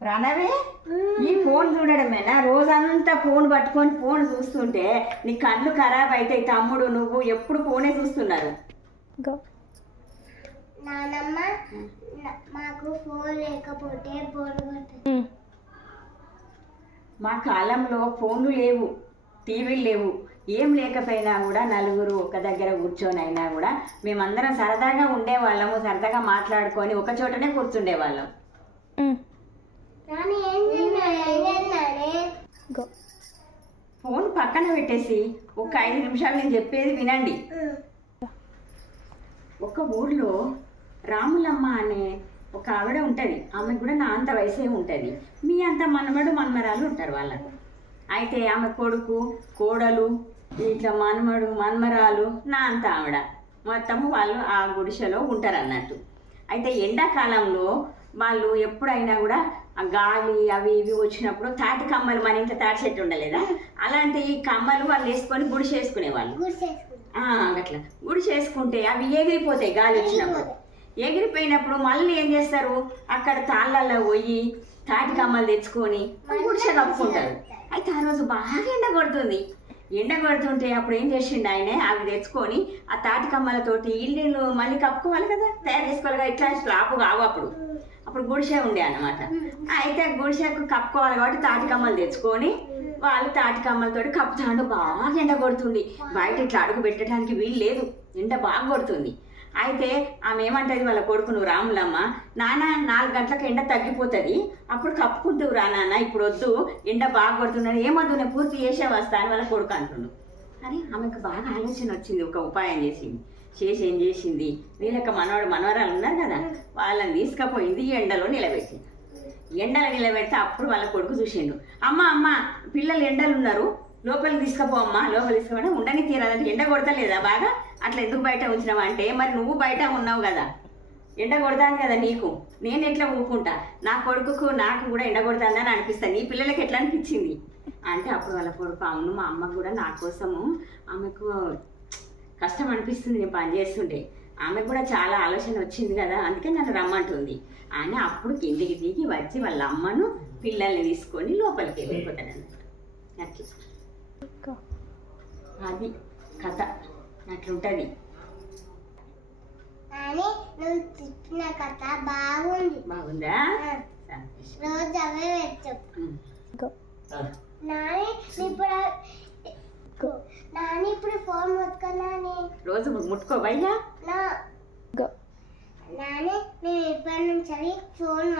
ప్రణవే ఈ ఫోన్ చూడడమేనా రోజంతా ఫోన్ పట్టుకొని ఫోన్ చూస్తుంటే నీ కళ్ళు ఖరాబ్ అవుతాయి తమ్ముడు నువ్వు ఎప్పుడు ఫోనే చూస్తున్నారు? నానమ్మ మాకు ఫోన్ లేకపోతే బోర్ మా కాలంలో ఫోన్లు లేవు టీవీలు లేవు. ఏం లేకపోయినా కూడా నలుగురు ఒక దగ్గర కూర్చొని అయినా కూడా మేమందరం సరదాగా ఉండేవాళ్ళము సరదాగా మాట్లాడుకొని ఒక చోటనే కూర్చుండేవాళ్ళం. ఫోన్ పక్కన పెట్టేసి ఒక ఐదు నిమిషాలు నేను చెప్పేది వినండి. ఒక ఊర్లో రాములమ్మ అనే ఒక ఆవిడ ఉంటుంది. ఆమెకు కూడా నా అంత వయసే ఉంటుంది. మీ అంత మనమడు మనమరాలు ఉంటారు వాళ్ళకు. అయితే ఆమె కొడుకు కోడలు ఇట్లా మనమడు మనమరాలు నా అంత ఆవిడ. మొత్తము వాళ్ళు ఆ గుడిసెలో ఉంటారు అన్నట్టు అయితే ఎండాకాలంలో వాళ్ళు ఎప్పుడైనా కూడా ఆ గాలి అవి ఇవి వచ్చినప్పుడు తాటి కమ్మలు మన ఇంట్లో తాటి చెట్టు ఉండలేదా? అలాంటి కమ్మలు వాళ్ళు వేసుకొని గుడిసె వేసుకునేవాళ్ళు గుడి చేసుకుంటా ఆ, అట్లా. గుడి చేసుకుంటే అవి ఎగిరిపోతాయి గాలి వచ్చినప్పుడు. ఎగిరిపోయినప్పుడు మళ్ళీ ఏం చేస్తారు? అక్కడ తాళ్ళల్లో పోయి తాటి కమ్మలు తెచ్చుకొని గుడిసె కప్పుకుంటారు. అయితే ఆ రోజు బాగా ఎండ కొడుతుంది. ఎండ కొడుతుంటే అప్పుడు ఏం చేసిండు ఆయన? అవి తెచ్చుకొని ఆ తాటి కమ్మలతోటి ఇల్లు మళ్ళీ కప్పుకోవాలి కదా? తయారు చేసుకోవాలి కదా? ఇట్లా స్లాపు కావు అప్పుడు. అప్పుడు గుడిసె ఉండే అన్నమాట. అయితే గుడిసెకు కప్పుకోవాలి కాబట్టి తాటి కమ్మలు తెచ్చుకొని వాళ్ళు తాటి కమ్మలతోటి కప్పుతాడు బాగా ఎండ కొడుతుంది. బయట ఇట్లా అడుగు పెట్టడానికి వీలు లేదు. ఎండ బాగా కొడుతుంది. అయితే ఆమె ఏమంటది వాళ్ళ కొడుకు నువ్వు రాములమ్మ నాన్న నాలుగు గంటలకు ఎండ తగ్గిపోతుంది. అప్పుడు కప్పుకుంటువు రా నాన్న ఇప్పుడు వద్దు. ఎండ బాగా కొడుతున్నాడు ఏమద్దు నేను పూర్తి చేసే వస్తా అని వాళ్ళ కొడుకు అంటుండు. అని ఆమెకు బాగా ఆలోచన వచ్చింది ఒక ఉపాయం చేసింది. చేసి ఏం చేసింది? వీళ్ళకి మనవాడు మనవరాలు ఉన్నారు కదా? వాళ్ళని తీసుకుపోయింది ఎండలో నిలబెట్టింది ఎండలో నిలబెడితే అప్పుడు వాళ్ళ కొడుకు చూసిండు. అమ్మ అమ్మ పిల్లలు ఎండలు ఉన్నారు. లోపలికి తీసుకుపో అమ్మా లోపలికి తీసుకుపోయినా ఉండని తీరాదంటే ఎండ కొడతలేదా బాగా? అట్లా ఎందుకు బయట ఉంచినావా అంటే మరి నువ్వు బయట ఉన్నావు కదా. ఎండ కొడతాను కదా నీకు. నేను ఎట్లా ఊరుకుంటా? నా కొడుకుకు నాకు కూడా ఎండ కొడతానని అనిపిస్తాను నీ పిల్లలకి ఎట్లా అనిపించింది? అంటే అప్పుడు వాళ్ళ కొడుకు అవును మా అమ్మ కూడా నా కోసము ఆమెకు కష్టం అనిపిస్తుంది నేను పని చేస్తుంటే. ఆమెకు కూడా చాలా ఆలోచన వచ్చింది కదా అందుకే నన్ను రమ్మంటుంది. అని అప్పుడు కిందికి దిగి వచ్చి వాళ్ళ అమ్మను పిల్లల్ని తీసుకొని లోపలికి వెళ్ళిపోతాడు అట్లా. గో అది కథ. అట్లుంటుంది. నువ్వు చెప్పిన కథ బాగుంది. బాగుందా. రోజు అవే. గో నాని ఇప్పుడు నాని ఇప్పుడు ఫోన్ ముట్టుకో నాని. రోజు ముట్టుకోవయ్యా నాని నేను ఇప్పటి నుంచి ఫోన్